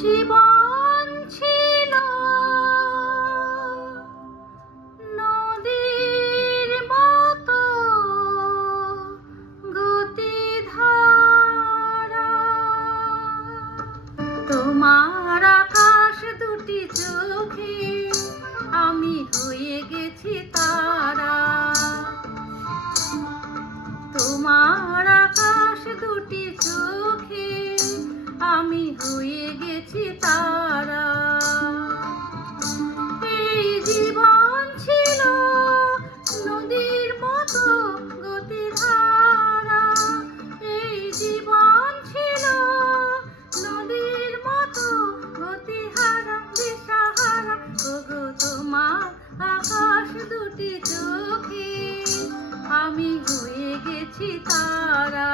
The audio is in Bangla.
জীবন ছিল নদীর মতো গতিধারা, তোমার আকাশ দুটি চোখে আমি হয়ে গেছি তারা। তোমার আকাশ দুটি চোখে আমি হয়ে গেছি তারা। এই জীবন ছিল নদীর মতো গতিধারা, এই জীবন ছিল নদীর মতো গতিহারা দিশাহারা। ওগো তোমার আকাশ দুটি চোখে আমি হয়ে গেছি তারা।